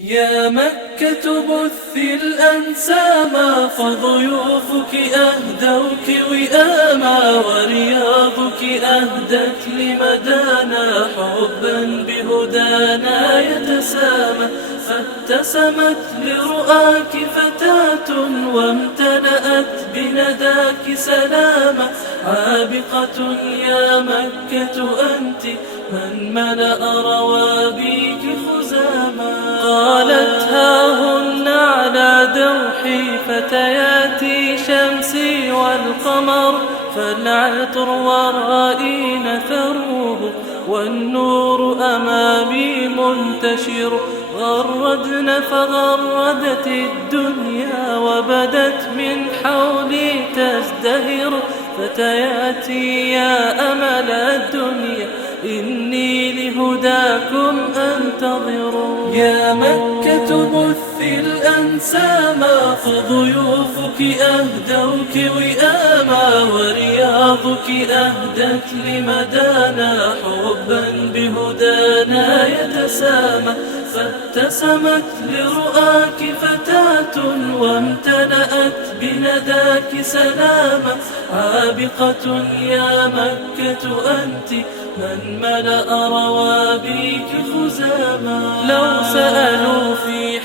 يا مكة بثي الأنساما، فضيوفك أهدوك وئاما، ورياضك أهدت لمدانا حبا بهدانا يتسامى. فابتسمت لرؤاك فتاة وامتلأت بنداك سلاما، عابقة يا مكة أنت من ملأ روابيك خزاما. قالت هاهن على دوحي فتياتي شمسي والقمر، فالعطر ورائي نثروه والنور أمامي منتشر. غردن فغردت الدنيا وبدت من حولي تزدهر، فتياتي يا أمل الدنيا إني لهداكم أنتظر. يا مكة بثي الأنساما، فضيوفك أهدوك وئاما، ورياضك أهدت لمدانا حبا بهدانا يتسامى. فابتسمت لرؤاك فتاة وامتلأت بنداك سلاما، عابقة يا مكة أنت من ملأ روابيك خزاما. لو سألوا في